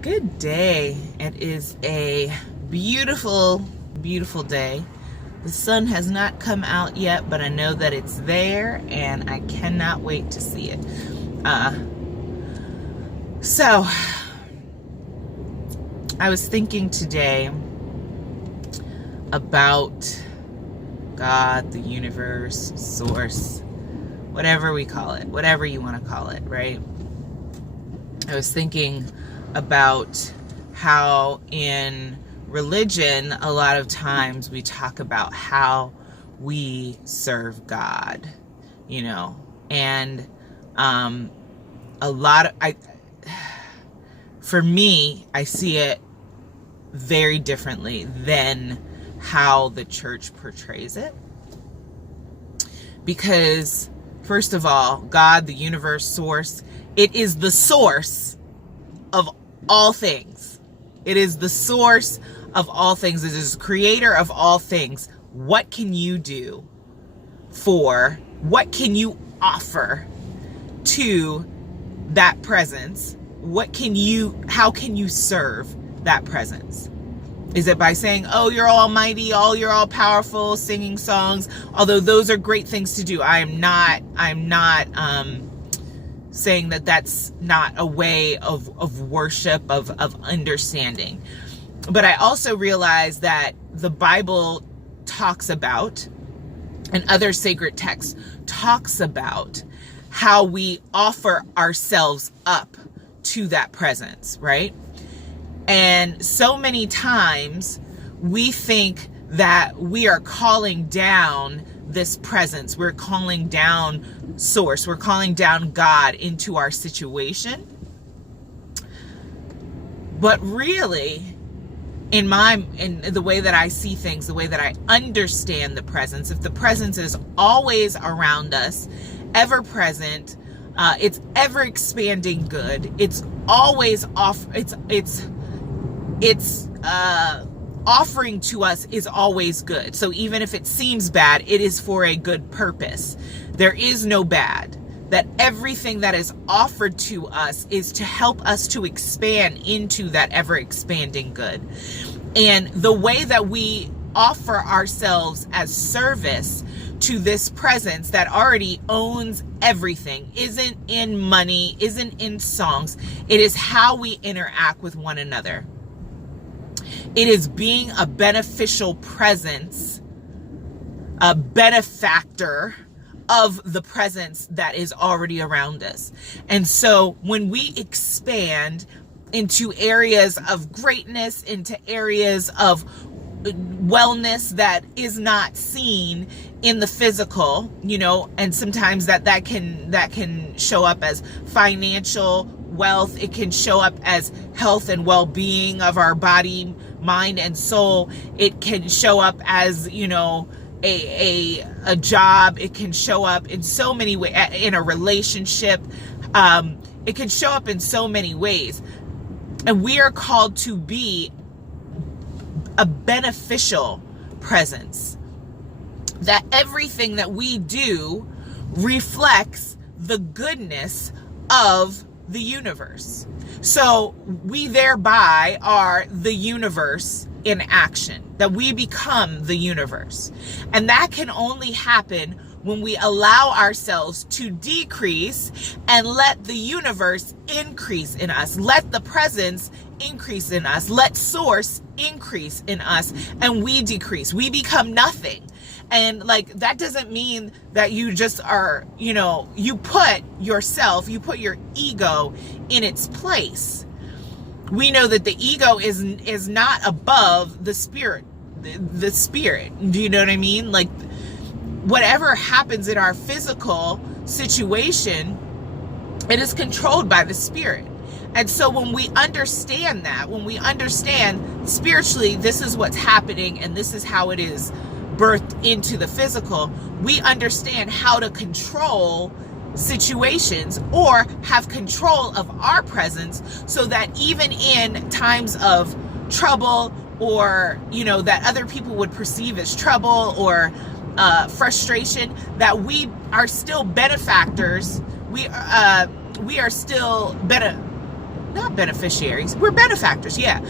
Good day. It is a beautiful, beautiful day. The sun has not come out yet, but I know that it's there and I cannot wait to see it. So, I was thinking today about God, the universe, source, whatever we call it, whatever you want to call it, right? I was thinking about how in religion, a lot of times we talk about how we serve God, and for me, I see it very differently than how the church portrays it. Because, first of all, God, the universe, source, it is the source of all things. It is the source of all things. It is the creator of all things. What can you do what can you offer to that presence? How can you serve that presence? Is it by saying, oh, you're almighty, you're all powerful, singing songs, although those are great things to do. I'm not saying that that's not a way of worship, of understanding. But I also realize that the Bible talks about, and other sacred texts talks about, how we offer ourselves up to that presence, right? And so many times we think that we are calling down this presence. We're calling down source. We're calling down God into our situation. But really, in the way that I see things, the way that I understand the presence, if the presence is always around us, ever present, it's ever expanding good. It's always offering to us is always good. So even if it seems bad, it is for a good purpose. There is no bad. That everything that is offered to us is to help us to expand into that ever expanding good. And the way that we offer ourselves as service to this presence that already owns everything isn't in money, isn't in songs. It is how we interact with one another. It is being a beneficial presence, a benefactor of the presence that is already around us. And so when we expand into areas of greatness, into areas of wellness that is not seen in the physical, and sometimes that can show up as financial wealth. It can show up as health and well-being of our body, mind, and soul. It can show up as, a job. It can show up in so many ways, in a relationship. It can show up in so many ways. And we are called to be a beneficial presence. That everything that we do reflects the goodness of the universe. So we thereby are the universe in action, that we become the universe. And that can only happen when we allow ourselves to decrease and let the universe increase in us. Let the presence increase in us. Let source increase in us, and we decrease. We become nothing. And that doesn't mean that you just are, you put your ego in its place. We know that the ego is not above the spirit. The spirit. Do you know what I mean? Whatever happens in our physical situation, it is controlled by the spirit. And so when we understand that, when we understand spiritually, this is what's happening and this is how it is birthed into the physical, we understand how to control situations or have control of our presence, so that even in times of trouble, or that other people would perceive as trouble or frustration, that we are still benefactors. We are still not beneficiaries. We're benefactors, yeah.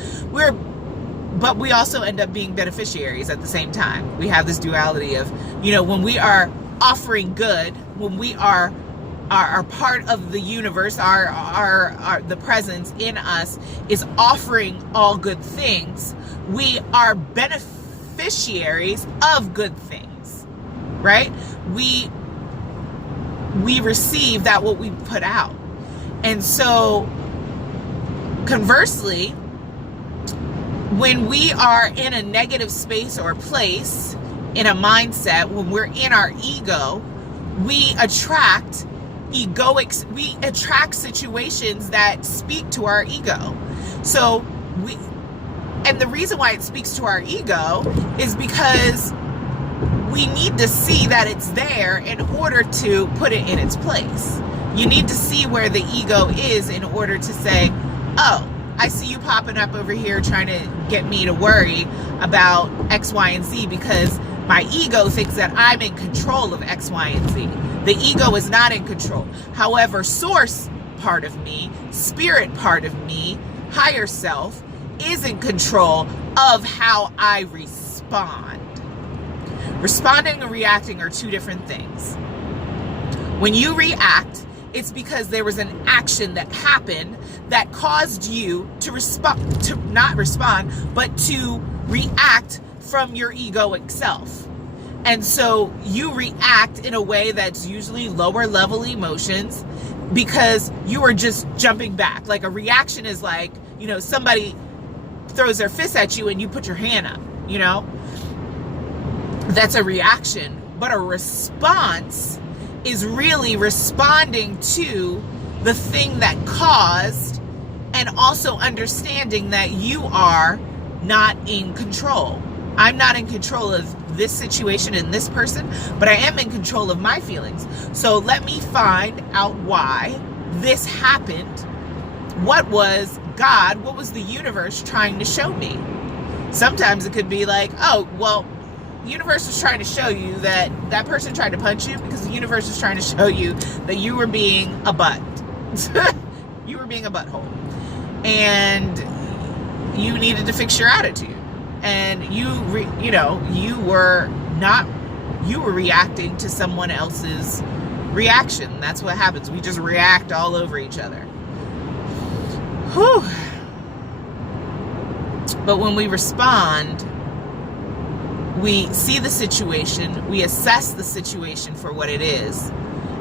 But we also end up being beneficiaries at the same time. We have this duality of, when we are offering good, when we are part of the universe, the presence in us is offering all good things. We are beneficiaries of good things, right? We receive that what we put out. And so conversely, when we are in a negative space or place, in a mindset, when we're in our ego, we attract situations that speak to our ego. So and the reason why it speaks to our ego is because we need to see that it's there in order to put it in its place. You need to see where the ego is in order to say, oh, I see you popping up over here trying to get me to worry about X, Y, and Z because my ego thinks that I'm in control of X, Y, and Z. The ego is not in control. However, source part of me, spirit part of me, higher self, is in control of how I respond. Responding and reacting are two different things. When you react, it's because there was an action that happened that caused you to not respond, but to react from your egoic self. And so you react in a way that's usually lower level emotions because you are just jumping back. Like a reaction is like, somebody throws their fist at you and you put your hand up, That's a reaction. But a response is really responding to the thing that caused and also understanding that you are not in control. I'm not in control of this situation and this person, but I am in control of my feelings. So let me find out why this happened. What was God, what was the universe trying to show me? Sometimes it could be like, oh, well, the universe was trying to show you that that person tried to punch you because the universe was trying to show you that you were being a butt. You were being a butthole. And you needed to fix your attitude. And you were reacting to someone else's reaction. That's what happens. We just react all over each other. Whew. But when we respond, we see the situation, we assess the situation for what it is,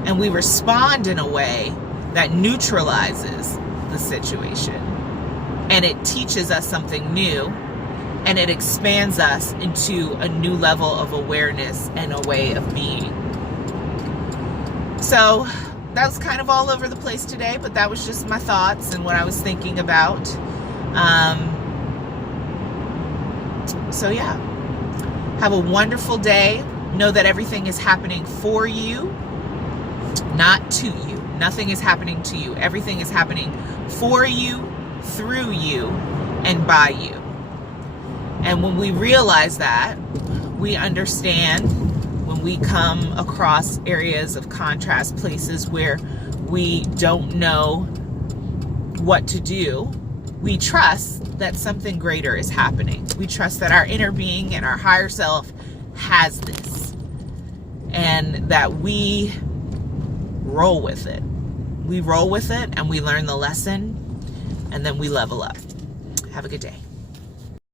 and we respond in a way that neutralizes the situation. And it teaches us something new, and it expands us into a new level of awareness and a way of being. So that was kind of all over the place today, but that was just my thoughts and what I was thinking about. So yeah, have a wonderful day. Know that everything is happening for you, not to you. Nothing is happening to you. Everything is happening for you, through you, and by you. And when we realize that, we understand when we come across areas of contrast, places where we don't know what to do, we trust that something greater is happening. We trust that our inner being and our higher self has this, and that we roll with it. We roll with it and we learn the lesson, and then we level up. Have a good day.